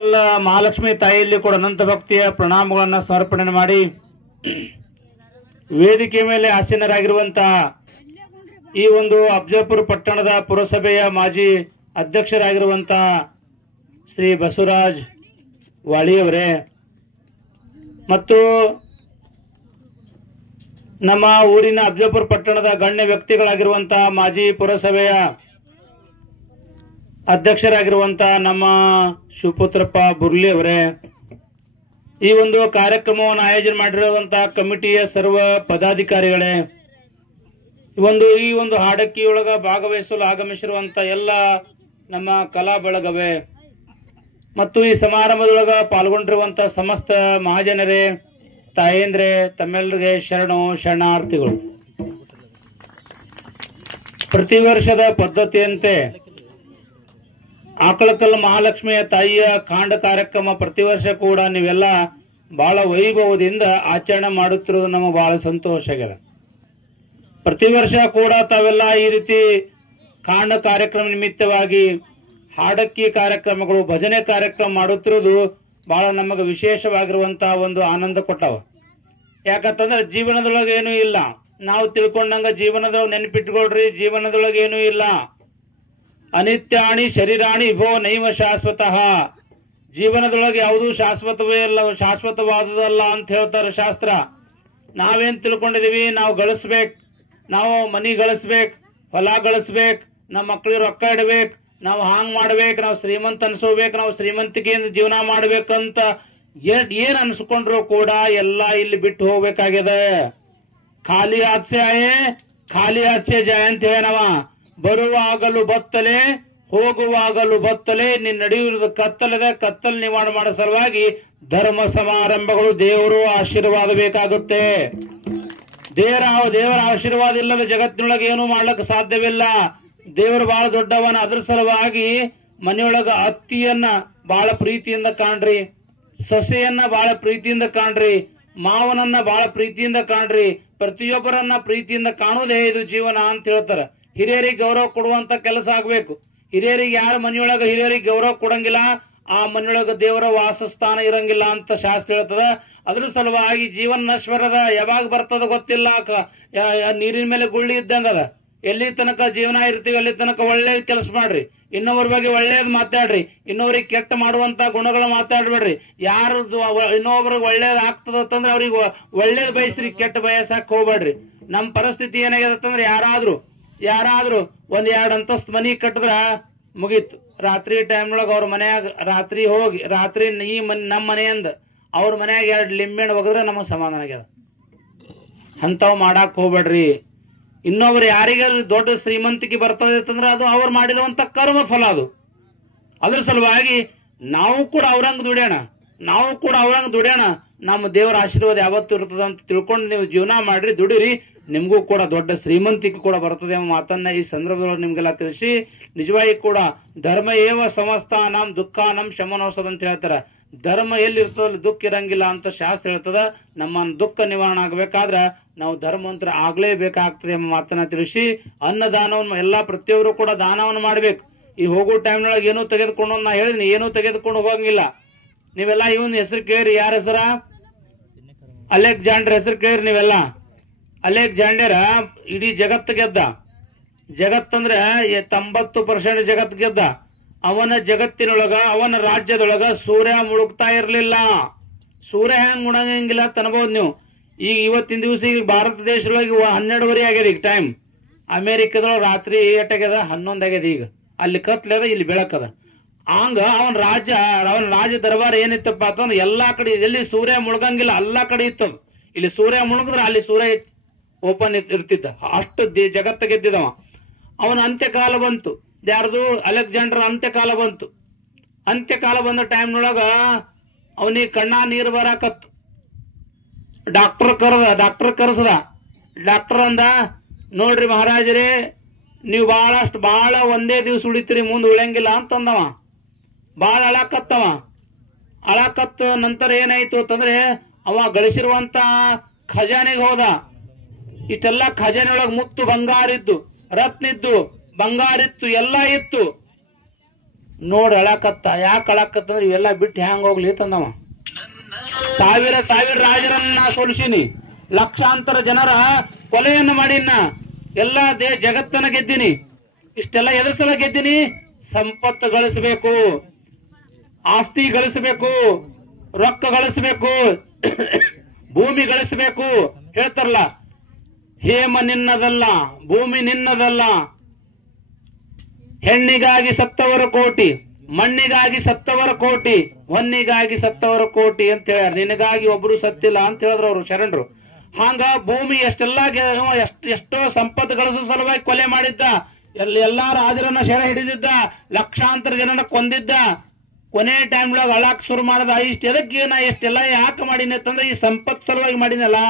ಮಹಾಲಕ್ಷ್ಮಿ ತಾಯಿಯಲ್ಲಿ ಕೂಡ ಅನಂತ ಭಕ್ತಿಯ ಪ್ರಣಾಮಗಳನ್ನು ಸಮರ್ಪಣೆ ಮಾಡಿ ವೇದಿಕೆ ಮೇಲೆ ಆಸೀನರಾಗಿರುವಂತ ಈ ಒಂದು ಅಫಜಲ್ಪುರ ಪಟ್ಟಣದ ಪುರಸಭೆಯ ಮಾಜಿ ಅಧ್ಯಕ್ಷರಾಗಿರುವಂತ ಶ್ರೀ ಬಸವರಾಜ್ ವಾಳಿಯವರೇ. ಮತ್ತು ನಮ್ಮ ಊರಿನ ಅಫಜಲ್ಪುರ ಪಟ್ಟಣದ ಗಣ್ಯ ವ್ಯಕ್ತಿಗಳಾಗಿರುವಂತಹ ಮಾಜಿ ಪುರಸಭೆಯ ಅಧ್ಯಕ್ಷರಾಗಿರುವಂತ ನಮ್ಮ ಶಿವಪುತ್ರಪ್ಪ ಬುರ್ಲಿ ಅವರೇ, ಈ ಒಂದು ಕಾರ್ಯಕ್ರಮವನ್ನು ಆಯೋಜನೆ ಮಾಡಿರುವಂತಹ ಕಮಿಟಿಯ ಸರ್ವ ಪದಾಧಿಕಾರಿಗಳೇ ಒಂದು, ಈ ಒಂದು ಹಾಡಕ್ಕಿಯೊಳಗ ಭಾಗವಹಿಸಲು ಆಗಮಿಸಿರುವಂತ ಎಲ್ಲ ನಮ್ಮ ಕಲಾ ಬಳಗವೇ, ಮತ್ತು ಈ ಸಮಾರಂಭದೊಳಗ ಪಾಲ್ಗೊಂಡಿರುವಂತ ಸಮಸ್ತ ಮಹಾಜನರೇ, ತಾಯೇಂದ್ರೆ ತಮ್ಮೆಲ್ಲರಿಗೆ ಶರಣು ಶರಣಾರ್ಥಿಗಳು. ಪ್ರತಿ ವರ್ಷದ ಪದ್ಧತಿಯಂತೆ ಆಕಳಕಲ್ ಮಹಾಲಕ್ಷ್ಮಿಯ ತಾಯಿಯ ಕಾಂಡ ಕಾರ್ಯಕ್ರಮ ಪ್ರತಿ ವರ್ಷ ಕೂಡ ನೀವೆಲ್ಲ ಬಹಳ ವೈಭವದಿಂದ ಆಚರಣೆ ಮಾಡುತ್ತಿರುವುದು ನಮಗೆ ಬಹಳ ಸಂತೋಷ ಆಗಿದೆ ಪ್ರತಿ ವರ್ಷ ಕೂಡ ತಾವೆಲ್ಲ ಈ ರೀತಿ ಕಾಂಡ ಕಾರ್ಯಕ್ರಮ ನಿಮಿತ್ತವಾಗಿ ಹಾಡಕ್ಕಿ ಕಾರ್ಯಕ್ರಮಗಳು, ಭಜನೆ ಕಾರ್ಯಕ್ರಮ ಮಾಡುತ್ತಿರುವುದು ಬಹಳ ನಮಗೆ ವಿಶೇಷವಾಗಿರುವಂತಹ ಒಂದು ಆನಂದ ಕೊಟ್ಟವ. ಯಾಕಂತಂದ್ರೆ ಜೀವನದೊಳಗೆ ಏನೂ ಇಲ್ಲ. ನಾವು ತಿಳ್ಕೊಂಡಂಗ ಜೀವನದೊಳಗೆ ನೆನಪಿಟ್ಕೊಳ್ರಿ, ಜೀವನದೊಳಗೆ ಏನೂ ಇಲ್ಲ. ಅನಿತ್ಯಾಣಿ ಶರೀರಾಣಿ ಭೋ ನೈವ ಶಾಶ್ವತಃ. ಜೀವನದೊಳಗೆ ಯಾವುದೂ ಶಾಶ್ವತವೇ ಇಲ್ಲ, ಶಾಶ್ವತವಾದದಲ್ಲ ಅಂತ ಹೇಳ್ತಾರೆ ಶಾಸ್ತ್ರ. ನಾವೇನ್ ತಿಳ್ಕೊಂಡಿದೀವಿ? ನಾವು ಗಳಿಸ್ಬೇಕು. ನಾವು ಮನಿ ಗಳಿಸ್ಬೇಕು, ಹೊಲ ಗಳಿಸ್ಬೇಕು, ನಮ್ಮ ಮಕ್ಳಿಗೆ ರೊಕ್ಕ ಇಡ್ಬೇಕು, ನಾವು ಹಾಂಗ್ ಮಾಡ್ಬೇಕು, ನಾವು ಶ್ರೀಮಂತ ಅನ್ಸೋಬೇಕು, ನಾವು ಶ್ರೀಮಂತಿಕೆಯಿಂದ ಜೀವನ ಮಾಡ್ಬೇಕಂತ ಏನ್ ಏನ್ ಅನ್ಸ್ಕೊಂಡ್ರು ಕೂಡ ಎಲ್ಲ ಇಲ್ಲಿ ಬಿಟ್ಟು ಹೋಗ್ಬೇಕಾಗಿದೆ. ಖಾಲಿ ಆಚೆ ಆಯೇ, ಖಾಲಿ ಆಚೆ ಜಾಯ ಅಂತ ಹೇಳನವ? ಬರುವಾಗಲು ಬತ್ತಲೆ, ಹೋಗುವಾಗಲು ಬತ್ತಲೆ, ನಿನ್ನ ನಡೆಯುವುದು ಕತ್ತಲದೆ, ಕತ್ತಲ್ ನಿವಾರಣೆ ಮಾಡೋ ಸಲುವಾಗಿ ಧರ್ಮ ಸಮಾರಂಭಗಳು ದೇವರು ಆಶೀರ್ವಾದ ಬೇಕಾಗುತ್ತೆ ದೇವರ ದೇವರ ಆಶೀರ್ವಾದ ಇಲ್ಲದ ಜಗತ್ತಿನೊಳಗೆ ಏನು ಮಾಡ್ಲಿಕ್ಕೆ ಸಾಧ್ಯವಿಲ್ಲ. ದೇವರು ಬಹಳ ದೊಡ್ಡವನ. ಅದ್ರ ಸಲುವಾಗಿ ಮನೆಯೊಳಗ ಅತ್ತಿಯನ್ನ ಬಹಳ ಪ್ರೀತಿಯಿಂದ ಕಾಣ್ರಿ, ಸೊಸೆಯನ್ನ ಬಹಳ ಪ್ರೀತಿಯಿಂದ ಕಾಣ್ರಿ, ಮಾವನನ್ನ ಬಹಳ ಪ್ರೀತಿಯಿಂದ ಕಾಣ್ರಿ, ಪ್ರತಿಯೊಬ್ಬರನ್ನ ಪ್ರೀತಿಯಿಂದ ಕಾಣೋದೇ ಇದು ಜೀವನ ಅಂತ ಹೇಳ್ತಾರ. ಹಿರಿಯರಿಗೆ ಗೌರವ ಕೊಡುವಂತ ಕೆಲಸ ಆಗ್ಬೇಕು. ಹಿರಿಯರಿಗೆ ಯಾರ ಮನೆಯೊಳಗ ಹಿರಿಯರಿಗೆ ಗೌರವ ಕೊಡಂಗಿಲ್ಲ, ಆ ಮನೆಯೊಳಗ ದೇವರ ವಾಸಸ್ಥಾನ ಇರಂಗಿಲ್ಲ ಅಂತ ಶಾಸ್ತ್ರ ಹೇಳ್ತದ. ಅದ್ರ ಸಲುವಾಗಿ ಜೀವನ ನಶ್ವರದ ಯಾವಾಗ ಬರ್ತದ ಗೊತ್ತಿಲ್ಲ ನೀರಿನ ಮೇಲೆ ಗುಳ್ಳಿ ಇದ್ದಂಗ ಅದ. ಎಲ್ಲಿ ತನಕ ಜೀವನ ಇರ್ತೀವಿ, ಅಲ್ಲಿ ತನಕ ಒಳ್ಳೆ ಕೆಲಸ ಮಾಡ್ರಿ. ಇನ್ನೊಬ್ಬರ ಬಗ್ಗೆ ಒಳ್ಳೇದ್ ಮಾತಾಡ್ರಿ. ಇನ್ನೊಬ್ರಿಗೆ ಕೆಟ್ಟ ಮಾಡುವಂತ ಗುಣಗಳು ಮಾತಾಡ್ಬೇಡ್ರಿ. ಯಾರು ಇನ್ನೊಬ್ರಿಗೆ ಒಳ್ಳೇದ್ ಆಗ್ತದಂದ್ರೆ ಅವ್ರಿಗೆ ಒಳ್ಳೇದ್ ಬಯಸ್ರಿ, ಕೆಟ್ಟ ಬಯಸಕ್ ಹೋಗ್ಬೇಡ್ರಿ. ನಮ್ ಪರಿಸ್ಥಿತಿ ಏನಾಗ್ಯದಂದ್ರೆ ಯಾರಾದ್ರೂ ಯಾರಾದ್ರೂ ಒಂದ್ ಎರಡು ಅಂತಸ್ತ್ ಮನಿ ಕಟ್ಟಿದ್ರ ಮುಗೀತು. ರಾತ್ರಿ ಟೈಮ್ನೊಳಗ ಅವ್ರ ಮನ್ಯಾಗ ರಾತ್ರಿ ಹೋಗಿ, ರಾತ್ರಿ ಈ ಮನ್ ನಮ್ಮ ಮನೆಯಿಂದ ಅವ್ರ ಮನ್ಯಾಗ ಎರಡ್ ಲಿಂಬೆಣ್ಣು ಒಗದ್ರೆ ನಮಗ್ ಸಮಾಧಾನ ಆಗ್ಯದ. ಅಂಥವು ಮಾಡಾಕ್ ಹೋಗ್ಬೇಡ್ರಿ. ಇನ್ನೊಬ್ರು ಯಾರಿಗಾರು ದೊಡ್ಡ ಶ್ರೀಮಂತಿಕೆ ಬರ್ತದೆ ಅದು ಅವ್ರು ಮಾಡಿರುವಂತ ಕರ್ಮ ಫಲ ಅದು. ಅದ್ರ ಸಲುವಾಗಿ ನಾವು ಕೂಡ ಅವ್ರಂಗೆ ದುಡಿಯೋಣ. ನಾವು ಕೂಡ ಅವ್ರಂಗೆ ದುಡಿಯೋಣ ನಮ್ಮ ದೇವರ ಆಶೀರ್ವಾದ ಯಾವತ್ತು ಇರ್ತದ ಅಂತ ತಿಳ್ಕೊಂಡು ನೀವು ಜೀವನ ಮಾಡ್ರಿ, ದುಡಿರಿ. ನಿಮಗೂ ಕೂಡ ದೊಡ್ಡ ಶ್ರೀಮಂತಿಕೆ ಕೂಡ ಬರ್ತದೆ ಎಂಬ ಮಾತನ್ನ ಈ ಸಂದರ್ಭದಲ್ಲಿ ನಿಮ್ಗೆಲ್ಲ ತಿಳಿಸಿ. ನಿಜವಾಗಿ ಕೂಡ ಧರ್ಮ ಏವ ಸಮಸ್ತ ನಮ್ ದುಃಖ ನಮ್ ಶಮನೋಸದ ಅಂತ ಹೇಳ್ತಾರೆ. ಧರ್ಮ ಎಲ್ಲಿ ಇರ್ತದಲ್ಲಿ ದುಃಖ ಇರಂಗಿಲ್ಲ ಅಂತ ಶಾಸ್ತ್ರ ಹೇಳ್ತದ. ನಮ್ಮ ದುಃಖ ನಿವಾರಣೆ ಆಗಬೇಕಾದ್ರೆ ನಾವು ಧರ್ಮವಂತರ ಆಗ್ಲೇಬೇಕಾಗ್ತದೆ ಎಂಬ ಮಾತನ್ನ ತಿಳಿಸಿ. ಅನ್ನದಾನವನ್ನು ಎಲ್ಲಾ ಪ್ರತಿಯೊಬ್ಬರು ಕೂಡ ದಾನವನ್ನು ಮಾಡ್ಬೇಕು. ಈ ಹೋಗೋ ಟೈಮ್ನೊಳಗೆ ಏನೂ ತೆಗೆದುಕೊಂಡು ನಾ ಹೇಳಿದ್ನಿ, ಏನೂ ತೆಗೆದುಕೊಂಡು ಹೋಗಂಗಿಲ್ಲ. ನೀವೆಲ್ಲ ಇವನ್ ಹೆಸರು ಕೇರಿ ಯಾರ ಹೆಸರ? ಅಲೆಕ್ಸಾಂಡರ್ ಹೆಸರು ಕೇರಿ ನೀವೆಲ್ಲ. ಅಲೆಕ್ಸಾಂಡರ್ ಇಡೀ ಜಗತ್ತು ಗೆದ್ದ. ಜಗತ್ತಂದ್ರೆ ತೊಂಬತ್ತು ಪರ್ಸೆಂಟ್ ಜಗತ್ ಗೆದ್ದ. ಅವನ ಜಗತ್ತಿನೊಳಗ, ಅವನ ರಾಜ್ಯದೊಳಗ ಸೂರ್ಯ ಮುಳುಗ್ತಾ ಇರಲಿಲ್ಲ. ಸೂರ್ಯ ಹೆಂಗ್ ಮುಣಂಗಿಲ್ಲ ತನಬಹುದು ನೀವು. ಈಗ ಇವತ್ತಿನ ದಿವಸ ಈಗ ಭಾರತ ದೇಶದೊಳಗೆ ಹನ್ನೆರಡುವರೆ ಆಗ್ಯದ ಈಗ ಟೈಮ್ ಅಮೇರಿಕದೊಳಗೆ ರಾತ್ರಿ ಏಟಾಗ್ಯದ ಹನ್ನೊಂದು ಆಗ್ಯದ ಈಗ. ಅಲ್ಲಿ ಕತ್ಲದ ಇಲ್ಲಿ ಬೆಳಕದ ಹಂಗ ಅವನ ರಾಜ್ಯ ಅವನ ರಾಜ ದರ್ಬಾರ್ ಏನಿತ್ತಪ್ಪ ಅಂತಂದ್ರೆ ಎಲ್ಲಾ ಕಡೆ ಎಲ್ಲಿ ಸೂರ್ಯ ಮುಳುಗಂಗಿಲ್ಲ ಎಲ್ಲಾ ಕಡೆ ಇತ್ತು ಇಲ್ಲಿ ಸೂರ್ಯ ಮುಳುಗಿದ್ರೆ ಅಲ್ಲಿ ಸೂರ್ಯ ಓಪನ್ ಇರ್ತಿದ್ದ. ಅಷ್ಟು ಜಗತ್ತ ಗೆದ್ದಿದವ ಅವನ ಅಂತ್ಯಕಾಲ ಬಂತು. ಯಾರ್ದು? ಅಲೆಕ್ಸಾಂಡರ್ ಅಂತ್ಯಕಾಲ ಬಂತು. ಅಂತ್ಯಕಾಲ ಬಂದ ಟೈಮ್ನೊಳಗ ಅವನಿಗೆ ಕಣ್ಣ ನೀರು ಬರಾಕತ್ತು. ಡಾಕ್ಟರ್ ಕರೆದ, ಡಾಕ್ಟರ್ ಕರೆಸದ. ಡಾಕ್ಟರ್ ಅಂದ, ನೋಡ್ರಿ ಮಹಾರಾಜರೇ, ನೀವು ಬಹಳಷ್ಟು ಬಹಳ ಒಂದೇ ದಿವ್ಸ ಉಳಿತೀರಿ, ಮುಂದೆ ಉಳಿಯಂಗಿಲ್ಲ ಅಂತಂದವ. ಬಾಳ ಅಳಾಕತ್ತವ. ಅಳಾಕತ್ತ ನಂತರ ಏನಾಯ್ತು ಅಂತಂದ್ರೆ, ಅವ ಗಳಿಸಿರುವಂತ ಖಜಾನೆಗೆ ಹೋದ. ಇಷ್ಟೆಲ್ಲ ಖಜಾನೆ ಒಳಗೆ ಮುತ್ತು ಬಂಗಾರ ಇದ್ದು, ರತ್ನ ಇದ್ದು, ಬಂಗಾರ ಇತ್ತು, ಎಲ್ಲ ಇತ್ತು. ನೋಡಿ ಅಳಕತ್ತ, ಯಾಕೆ ಅಳಕತ್ತ ಅಂದ್ರೆ ಇವೆಲ್ಲ ಬಿಟ್ಟು ಹ್ಯಾಂಗ ಹೋಗ್ಲಿ ತಂದವ ಸಾವಿರ ಸಾವಿರ ರಾಜರನ್ನ ಸೋಲಿಸೀನಿ. ಲಕ್ಷಾಂತರ ಜನರ ಕೊಲೆಯನ್ನು ಮಾಡಿನ ಎಲ್ಲ ದೇ ಜಗತ್ತನ್ನ ಗೆದ್ದೀನಿ. ಇಷ್ಟೆಲ್ಲ ಎದುರ್ಸಲ ಗೆದ್ದೀನಿ. ಸಂಪತ್ತು ಗಳಿಸಬೇಕು. ಆಸ್ತಿ ಗಳಿಸಬೇಕು, ರೊಕ್ಕ ಗಳಿಸಬೇಕು, ಭೂಮಿ ಗಳಿಸಬೇಕು ಹೇಳ್ತಾರಲ್ಲ, ಹೇಮ ನಿನ್ನದಲ್ಲ, ಭೂಮಿ ನಿನ್ನದಲ್ಲ. ಹೆಣ್ಣಿಗಾಗಿ ಸತ್ತವರ ಕೋಟಿ, ಮಣ್ಣಿಗಾಗಿ ಸತ್ತವರ ಕೋಟಿ ಹೊನ್ನಿಗಾಗಿ ಸತ್ತವರ ಕೋಟಿ ಅಂತ ಹೇಳ್ಯಾರ. ನಿನಗಾಗಿ ಒಬ್ರು ಸತ್ತಿಲ್ಲ ಅಂತ ಹೇಳಿದ್ರು ಅವರು ಶರಣರು. ಹಂಗ ಭೂಮಿ ಎಷ್ಟೆಲ್ಲ ಎಷ್ಟ್ ಎಷ್ಟೋ ಸಂಪತ್ತು ಗಳಿಸೋ ಸಲುವಾಗಿ ಕೊಲೆ ಮಾಡಿದ್ದ ಎಲ್ಲ ಎಲ್ಲಾ ರಾಜರನ್ನ ಹಿಡಿದಿದ್ದ, ಲಕ್ಷಾಂತರ ಜನನ ಕೊಂದಿದ್ದ ಕೊನೆ ಟೈಮ್ ಒಳಗೆ ಅಳಾಕ್ ಶುರು ಮಾಡದ, ಇಷ್ಟ ಎದಕ್ಕೆ ನಾ ಎಷ್ಟೆಲ್ಲ ಯಾಕೆ ಮಾಡೀನಿ ಅಂತಂದ್ರೆ, ಈ ಸಂಪತ್ ಸಲುವಾಗಿ ಮಾಡಿನಲ್ಲ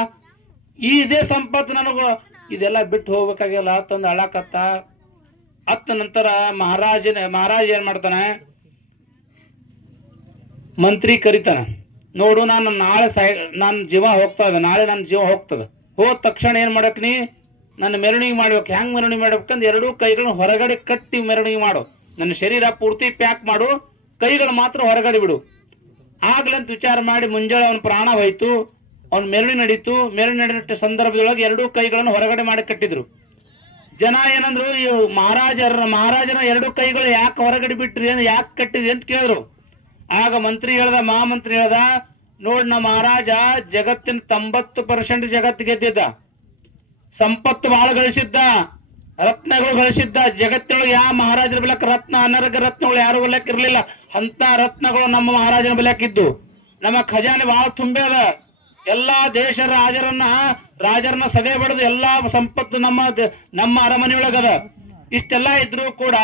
ಈ ಇದೇ ಸಂಪತ್ತು ನನಗ, ಇದೆಲ್ಲ ಬಿಟ್ಟು ಹೋಗ್ಬೇಕಾಗಿಲ್ಲ ತಂದು ಅಳಾಕತ್ತ. ಅತ್ತ ನಂತರ ಮಹಾರಾಜನ, ಮಹಾರಾಜ ಏನ್ ಮಾಡ್ತಾನೆ? ಮಂತ್ರಿ ಕರಿತಾನ, ನೋಡು, ನಾನು ನಾಳೆ ಸಾಯ ನನ್ನ ಜೀವ ಹೋಗ್ತಾ ನಾಳೆ ನನ್ನ ಜೀವ ಹೋಗ್ತದ. ಹೋದ ತಕ್ಷಣ ಏನ್ ಮಾಡಕ್ ನೀ? ನನ್ನ ಮೆರವಣಿಗೆ ಮಾಡ್ಬೇಕು. ಹೆಂಗ್ ಮೆರವಣಿಗೆ ಮಾಡ್ಬೇಕಂದ್ರೆ, ಎರಡೂ ಕೈಗಳನ್ನ ಹೊರಗಡೆ ಕಟ್ಟಿ ಮೆರವಣಿಗೆ ಮಾಡು. ನನ್ನ ಶರೀರ ಪೂರ್ತಿ ಪ್ಯಾಕ್ ಮಾಡು. ಕೈಗಳು ಮಾತ್ರ ಹೊರಗಡೆ ಬಿಡು. ಆಗ್ಲಂತ ವಿಚಾರ ಮಾಡಿ ಮುಂಜಾನೆ ಅವನ ಪ್ರಾಣ ಹೋಯ್ತು, ಅವನ ಮೆರಳು ನಡೀತು. ಮೆರಳು ನಡೆದ ಸಂದರ್ಭದೊಳಗೆ ಎರಡೂ ಕೈಗಳನ್ನು ಹೊರಗಡೆ ಮಾಡಿ ಕಟ್ಟಿದ್ರು. ಜನ ಏನಂದ್ರು, ಈ ಮಹಾರಾಜರ, ಮಹಾರಾಜನ ಎರಡು ಕೈಗಳು ಯಾಕೆ ಹೊರಗಡೆ ಬಿಟ್ರಿ, ಏನು ಯಾಕೆ ಕಟ್ಟಿದ್ರಿ ಅಂತ ಕೇಳಿದ್ರು. ಆಗ ಮಂತ್ರಿ ಹೇಳ್ದ, ಮಹಾಮಂತ್ರಿ ಹೇಳ್ದ ನೋಡ್ ನಮ್ಮ ಮಹಾರಾಜ, ಜಗತ್ತಿನ ತೊಂಬತ್ತು ಪರ್ಸೆಂಟ್ ಜಗತ್ತು ಗೆದ್ದಿದ್ದ. ಸಂಪತ್ತು ಬಹಳ ಗಳಿಸಿದ್ದ. ರತ್ನಗಳು ಗಳಿಸಿದ್ದ ಜಗತ್ತೊಳಗೆ ಯಾವ ಮಹಾರಾಜರ ಬಲಕ್ ರತ್ನ ಅನರ್ಗ ರತ್ನಗಳು ಯಾರು ಬಲಕ್ ಇರಲಿಲ್ಲ ಅಂತ ರತ್ನಗಳು ನಮ್ಮ ಮಹಾರಾಜನ ಬಲಕ್ ಇದ್ದು ನಮ್ಮ ಖಜಾನೆ ಬಹಳ ಅದ. ಎಲ್ಲಾ ದೇಶ ರಾಜರನ್ನ ರಾಜರನ್ನ ಸದೆ ಬಡದು ಎಲ್ಲಾ ಸಂಪತ್ತು ನಮ್ಮ ನಮ್ಮ ಅರಮನೆಯೊಳಗದ. ಇಷ್ಟೆಲ್ಲಾ ಇದ್ರೂ ಕೂಡ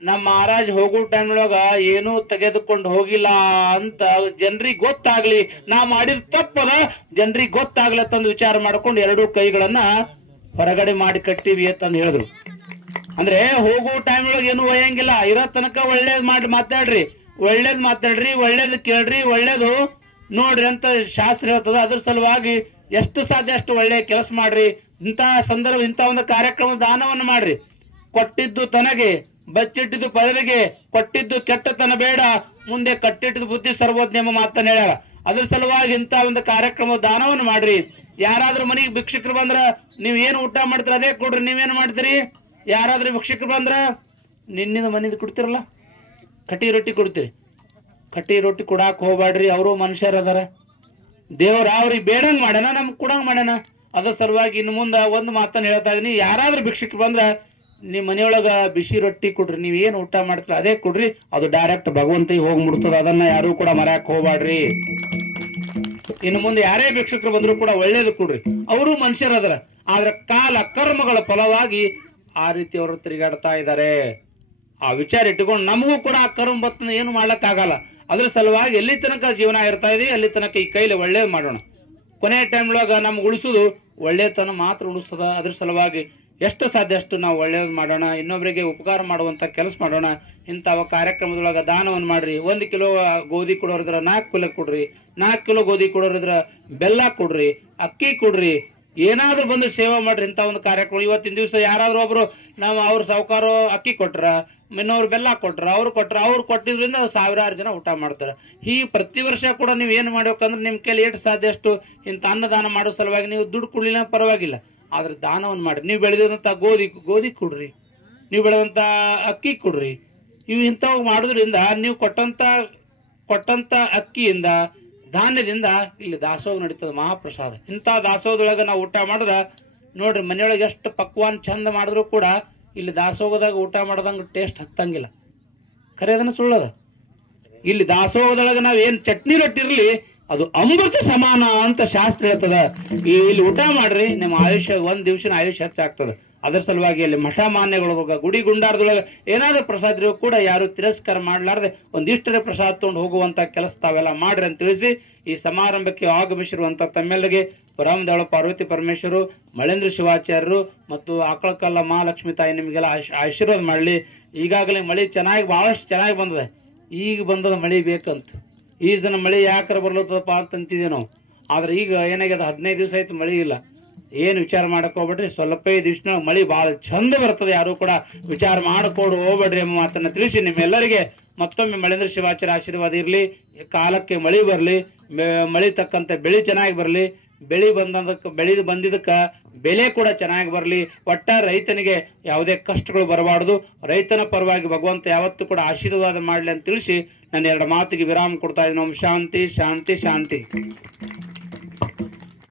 ನಮ್ಮ ಮಹಾರಾಜ್ ಹೋಗೋ ಟೈಮ್ ಒಳಗ ಏನೂ ತೆಗೆದುಕೊಂಡು ಹೋಗಿಲ್ಲ ಅಂತ ಜನರಿಗೆ ಗೊತ್ತಾಗ್ಲಿ. ನಾ ಮಾಡಿದ ತಪ್ಪದ ಜನರಿಗೆ ಗೊತ್ತಾಗ್ಲಿ ಅಂತ ವಿಚಾರ ಮಾಡ್ಕೊಂಡು ಎರಡೂ ಕೈಗಳನ್ನ ಹೊರಗಡೆ ಮಾಡಿ ಕಟ್ಟಿವಿ ಅಂತಂದು ಹೇಳಿದ್ರು. ಅಂದ್ರೆ ಹೋಗೋ ಟೈಮ್ ಒಳಗೆ ಏನು ಒಯ್ಯಂಗಿಲ್ಲ. ಇರೋ ತನಕ ಒಳ್ಳೇದ್ ಮಾಡಿ ಮಾತಾಡ್ರಿ. ಒಳ್ಳೇದ್ ಮಾತಾಡ್ರಿ, ಒಳ್ಳೇದ್ ಕೇಳ್ರಿ, ಒಳ್ಳೇದು ನೋಡ್ರಿ ಅಂತ ಶಾಸ್ತ್ರ ಹೇಳ್ತದ. ಅದ್ರ ಸಲುವಾಗಿ ಎಷ್ಟು ಸಾಧ್ಯ ಅಷ್ಟು ಒಳ್ಳೆ ಕೆಲಸ ಮಾಡ್ರಿ. ಇಂತಹ ಸಂದರ್ಭ, ಇಂಥ ಒಂದು ಕಾರ್ಯಕ್ರಮ ದಾನವನ್ನು ಮಾಡ್ರಿ. ಕೊಟ್ಟಿದ್ದು ತನಗೆ, ಬಚ್ಚಿಟ್ಟಿದ್ದು ಪದವಿಗೆ, ಕೊಟ್ಟಿದ್ದು ಕೆಟ್ಟತನ ಬೇಡ. ಮುಂದೆ ಕಟ್ಟಿಟ್ಟಿದ್ದು ಬುದ್ಧಿ ಸರ್ವೋದ್ಯಮ ಮಾತನ್ನ ಹೇಳ್ಯಾರ. ಅದ್ರ ಸಲುವಾಗಿ ಇಂಥ ಒಂದು ಕಾರ್ಯಕ್ರಮ ದಾನವನ್ನು ಮಾಡ್ರಿ. ಯಾರಾದ್ರೂ ಮನೆಗೆ ಭಿಕ್ಷಕರು ಬಂದ್ರ ನೀವ್ ಏನು ಊಟ ಮಾಡ್ತೀರ ಅದೇ ಕೊಡ್ರಿ, ನೀವೇನು ಮಾಡ್ತೀರಿ? ಯಾರಾದ್ರೂ ಭಿಕ್ಷಕರು ಬಂದ್ರ ನಿನ್ನಿಂದ ಮನೆಯಿಂದ ಕೊಡ್ತಿರಲ್ಲ? ಕಟ್ಟಿ ರೊಟ್ಟಿ ಕೊಡ್ತೀರಿ. ಕಟ್ಟಿ ರೊಟ್ಟಿ ಕೊಡಾಕ್ ಹೋಗ್ಬ್ಯಾಡ್ರಿ, ಅವರು ಮನುಷ್ಯರ ಅದಾರ. ದೇವ್ರ ಅವ್ರಿಗೆ ಬೇಡಂಗ್ ಮಾಡ್ಯಾನ, ನಮ್ಗೆ ಕೊಡಂಗ್ ಮಾಡ್ಯಾನ. ಅದ ಸಲುವಾಗಿ ಇನ್ನು ಮುಂದೆ ಒಂದು ಮಾತನ್ನು ಹೇಳ್ತಾ ಇದೀನಿ. ಯಾರಾದ್ರೂ ಭಿಕ್ಷಕ್ ಬಂದ್ರ ನಿಮ್ಮ ಮನೆಯೊಳಗ ಬಿಸಿ ರೊಟ್ಟಿ ಕೊಡ್ರಿ, ನೀವು ಏನು ಊಟ ಮಾಡ್ತೀರ ಅದೇ ಕೊಡ್ರಿ. ಅದು ಡೈರೆಕ್ಟ್ ಭಗವಂತಿಗೆ ಹೋಗಿ ಮುಡ್ತದ ಅದನ್ನ ಯಾರು ಕೂಡ ಮರ್ಯಾಕ್ ಹೋಗ್ಬೇಡ್ರಿ ಇನ್ನು ಮುಂದೆ ಯಾರೇ ಭಿಕ್ಷಕರು ಬಂದ್ರು ಕೂಡ ಒಳ್ಳೇದು ಕೊಡ್ರಿ. ಅವರು ಮನುಷ್ಯರದರ. ಆದ್ರೆ ಕಾಲ ಕರ್ಮಗಳ ಫಲವಾಗಿ ಆ ರೀತಿ ಅವರು ತಿರುಗಾಡ್ತಾ ಇದ್ದಾರೆ. ಆ ವಿಚಾರ ಇಟ್ಟುಕೊಂಡು ನಮಗೂ ಕೂಡ ಆ ಕರ್ಮ ಬತ್ತನ ಏನು ಮಾಡ್ಲಕ್ ಆಗಲ್ಲ ಅದ್ರ ಸಲುವಾಗಿ ಎಲ್ಲಿ ತನಕ ಜೀವನ ಇರ್ತಾ ಇದೆ ಅಲ್ಲಿ ತನಕ ಈ ಕೈಲಿ ಒಳ್ಳೇದು ಮಾಡೋಣ. ಕೊನೆ ಟೈಮ್ ಒಳಗ ನಮ್ಗೆ ಉಳಿಸೋದು ಒಳ್ಳೆತನ ಮಾತ್ರ ಉಳಿಸ್ತದ. ಅದ್ರ ಸಲುವಾಗಿ ಎಷ್ಟು ಸಾಧ್ಯ ಅಷ್ಟು ನಾವು ಒಳ್ಳೆಯದು ಮಾಡೋಣ ಇನ್ನೊಬ್ಬರಿಗೆ ಉಪಕಾರ ಮಾಡುವಂತ ಕೆಲಸ ಮಾಡೋಣ, ಇಂಥವ ಕಾರ್ಯಕ್ರಮದೊಳಗೆ ದಾನವನ್ನು ಮಾಡ್ರಿ, ಒಂದು ಕಿಲೋ ಗೋಧಿ ಕೊಡೋರಿದ್ರ ನಾಲ್ಕು ಕಿಲೋ ಕೊಡ್ರಿ ನಾಲ್ಕು ಕಿಲೋ ಗೋಧಿ ಕೊಡೋರಿದ್ರ ಬೆಲ್ಲ ಕೊಡ್ರಿ, ಅಕ್ಕಿ ಕೊಡ್ರಿ, ಏನಾದ್ರೂ ಬಂದು ಸೇವೆ ಮಾಡ್ರಿ ಇಂಥ ಒಂದು ಕಾರ್ಯಕ್ರಮ. ಇವತ್ತಿನ ದಿವಸ ಯಾರಾದರೂ ಒಬ್ಬರು ನಾವು ಅವ್ರ ಸಾವುಕಾರ ಅಕ್ಕಿ ಕೊಟ್ರ, ಇನ್ನೊಬ್ರು ಬೆಲ್ಲ ಕೊಟ್ರ, ಅವ್ರು ಕೊಟ್ರ, ಅವ್ರು ಕೊಟ್ಟಿದ್ರಿಂದ ಸಾವಿರಾರು ಜನ ಊಟ ಮಾಡ್ತಾರೆ. ಈ ಪ್ರತಿ ವರ್ಷ ಕೂಡ ನೀವು ಏನು ಮಾಡ್ಬೇಕಂದ್ರೆ ನಿಮ್ಮ ಕೈಲಿ ಎಷ್ಟು ಸಾಧ್ಯ ಅಷ್ಟು ಇಂಥ ಅನ್ನದಾನ ಮಾಡೋ ಸಲುವಾಗಿ ನೀವು ದುಡ್ಡು ಕೊಡ್ಲಿಲ್ಲ ಪರವಾಗಿಲ್ಲ. ಆದ್ರೆ ದಾನವನ್ನು ಮಾಡಿ ನೀವು ಬೆಳೆದಿರುವಂತಹ ಗೋಧಿ ಗೋಧಿ ಕೊಡ್ರಿ. ನೀವು ಬೆಳೆದಂಥ ಅಕ್ಕಿ ಕೊಡ್ರಿ. ಇವು ಇಂಥವು ಮಾಡೋದ್ರಿಂದ ನೀವು ಕೊಟ್ಟಂತ ಕೊಟ್ಟಂತ ಅಕ್ಕಿಯಿಂದ, ಧಾನ್ಯದಿಂದ ಇಲ್ಲಿ ದಾಸೋಹ ನಡೀತದೆ, ಮಹಾಪ್ರಸಾದ. ಇಂಥ ದಾಸೋಹದೊಳಗೆ ನಾವು ಊಟ ಮಾಡಿದ್ರೆ, ನೋಡ್ರಿ ಮನೆಯೊಳಗೆ ಎಷ್ಟು ಪಕ್ವಾನ್ ಚಂದ ಮಾಡಿದ್ರು ಕೂಡ ಇಲ್ಲಿ ದಾಸೋಹದಾಗ ಊಟ ಮಾಡ್ದಂಗೆ ಟೇಸ್ಟ್ ಹತ್ತಂಗಿಲ್ಲ. ಖರೆ ಅದನ್ನ ಸುಳ್ಳದ? ಇಲ್ಲಿ ದಾಸೋಹದೊಳಗೆ ನಾವು ಏನು ಚಟ್ನಿ ರೊಟ್ಟಿ ಇರ್ಲಿ ಅದು ಅಮೃತ ಸಮಾನ ಅಂತ ಶಾಸ್ತ್ರ ಹೇಳ್ತದ. ಇಲ್ಲಿ ಊಟ ಮಾಡ್ರಿ, ನಿಮ್ಮ ಆಯುಷ್ಯ ಒಂದ್ ದಿವ್ಸನ ಆಯುಷ್ಯ ಹೆಚ್ಚಾಗ್ತದ. ಅದರ ಸಲುವಾಗಿ ಅಲ್ಲಿ ಮಠ ಮಾನ್ಯಗಳೊಳಗ ಗುಡಿ ಗುಂಡಾರದೊಳಗ ಏನಾದ್ರೂ ಪ್ರಸಾದ ಕೂಡ ಯಾರು ತಿರಸ್ಕಾರ ಮಾಡ್ಲಾರ್ದೆ ಒಂದಿಷ್ಟರ ಪ್ರಸಾದ ತಗೊಂಡು ಹೋಗುವಂತ ಕೆಲಸ ತಾವೆಲ್ಲ ಮಾಡ್ರಿ ಅಂತ ತಿಳಿಸಿ, ಈ ಸಮಾರಂಭಕ್ಕೆ ಆಗಮಿಸಿರುವಂತ ತಮ್ಮೆಲ್ಲರಿಗೆ ಪರಮದೇವಳ ಪಾರ್ವತಿ ಪರಮೇಶ್ವರು, ಮಳೇಂದ್ರ ಶಿವಾಚಾರ್ಯರು ಮತ್ತು ಆಕಳಕಲ್ಲ ಮಹಾಲಕ್ಷ್ಮಿ ತಾಯಿ ನಿಮಗೆಲ್ಲ ಆಶೀರ್ವಾದ ಮಾಡಲಿ. ಈಗಾಗಲೇ ಮಳೆ ಚೆನ್ನಾಗಿ, ಬಹಳಷ್ಟು ಚೆನ್ನಾಗಿ ಬಂದದೆ. ಈಗ ಬಂದದ ಮಳಿ ಬೇಕಂತ. ಈ ಜನ ಮಳೆ ಯಾಕರ ಬರ್ಲತ್ತದಪ್ಪ ಅಂತಂತಿದ್ದೆ ನಾವು. ಆದ್ರೆ ಈಗ ಏನಾಗ್ಯದ ಹದಿನೈದು ದಿವಸ ಆಯ್ತು ಮಳೆ ಇಲ್ಲ. ಏನು ವಿಚಾರ ಮಾಡಕ್ ಹೋಗ್ಬೇಡ್ರಿ? ಸ್ವಲ್ಪ ದಿವ್ಸನ ಮಳೆ ಬಹಳ ಚಂದ ಬರ್ತದೆ. ಯಾರು ಕೂಡ ವಿಚಾರ ಮಾಡ್ಕೊಂಡು ಹೋಗ್ಬೇಡ್ರಿ ಎಂಬ ಮಾತನ್ನ ತಿಳಿಸಿ ನಿಮ್ಮೆಲ್ಲರಿಗೆ. ಮತ್ತೊಮ್ಮೆ ಮಳೇಂದ್ರ ಶಿವಾಚಾರ್ಯ ಆಶೀರ್ವಾದ ಇರಲಿ. ಕಾಲಕ್ಕೆ ಮಳೆ ಬರಲಿ. ಮಳೆ ತಕ್ಕಂತೆ ಬೆಳೆ ಚೆನ್ನಾಗಿ ಬರಲಿ. ಬೆಳೆ ಬಂದದಕ್ಕೆ ಬೆಳಿ ಬಂದಿದ್ದಕ್ಕೆ ಬೆಲೆ ಕೂಡ ಚೆನ್ನಾಗಿ ಬರಲಿ. ಒಟ್ಟ ರೈತನಿಗೆ ಯಾವುದೇ ಕಷ್ಟಗಳು ಬರಬಾರ್ದು. ರೈತನ ಪರವಾಗಿ ಭಗವಂತ ಯಾವತ್ತೂ ಕೂಡ ಆಶೀರ್ವಾದ ಮಾಡಲಿ ಅಂತ ತಿಳಿಸಿ ನಾನು ಎರಡು ಮಾತಿಗೆ ವಿರಾಮ ಕೊಡ್ತಾ ಇದ್ದೀನಿ. ಓಂ ಶಾಂತಿ ಶಾಂತಿ ಶಾಂತಿ.